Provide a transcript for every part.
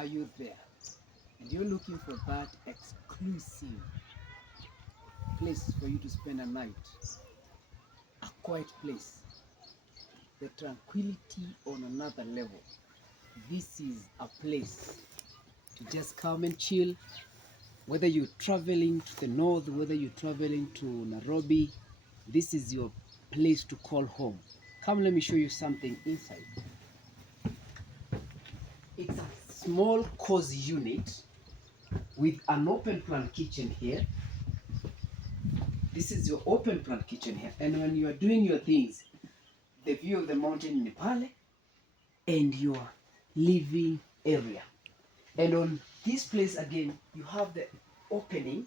Are you there? And you're looking for that exclusive place for you to spend a night, a quiet place, the tranquility on another level. This is a place to just come and chill. Whether you're traveling to the north, whether you're traveling to Nairobi, this is your place to call home. Come, let me show you something inside. It's a small cozy unit with an open plan kitchen here. This is your open plan kitchen here. And when you are doing your things, the view of the mountain in Pale and your living area. And on this place again, you have the opening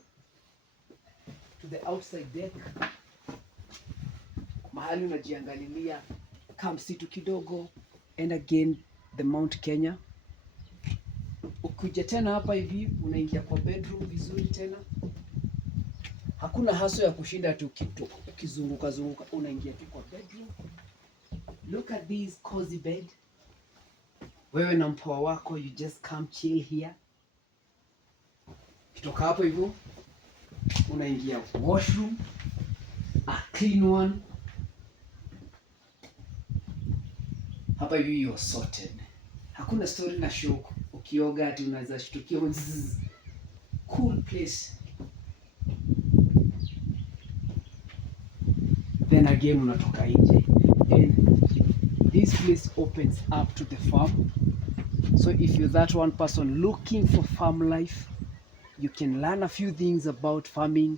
to the outside deck. Mahali unajiangalilia kamsitu kidogo, and again the Mount Kenya. Ukija tena hapa hivi unaingia kwa bedroom vizuri tena. Hakuna haso ya kushinda tu kitu ukizunguka zunguka, unaingia tu kwa bedroom. Look at this cozy bed. Wewe na mpoa wako, you just come chill here. Kitoka hapo hivyo unaingia washroom, a clean one. Hapa hivi you're sorted. Hakuna story na show ukioga ati unaweza shtukia. Cool place. Then again unatoka nje. And this place opens up to the farm. So if you're that one person looking for farm life, you can learn a few things about farming.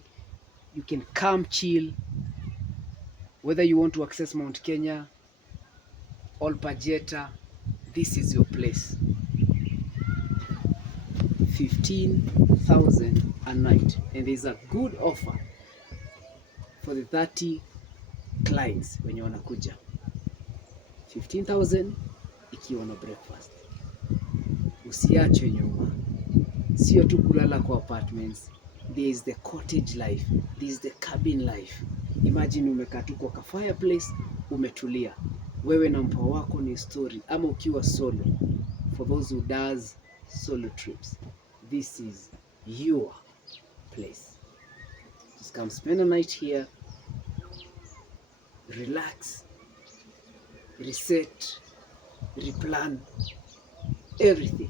You can come chill. Whether you want to access Mount Kenya, Olpajeta, this is your place. 15,000 a night, and there's a good offer for the 30 clients when you wanakuja. 15,000 ikiwa na breakfast. Usiachwe nyuma. Sio tu kulala kwa apartments. There is the cottage life. There is the cabin life. Imagine umekaa tu kwa fireplace, umetulia. Wewe na mpoa wako ni story, ama ukiwa solo. For those who does solo trips, this is your place. Just come spend a night here, relax, reset, replan, everything.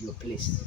Your place.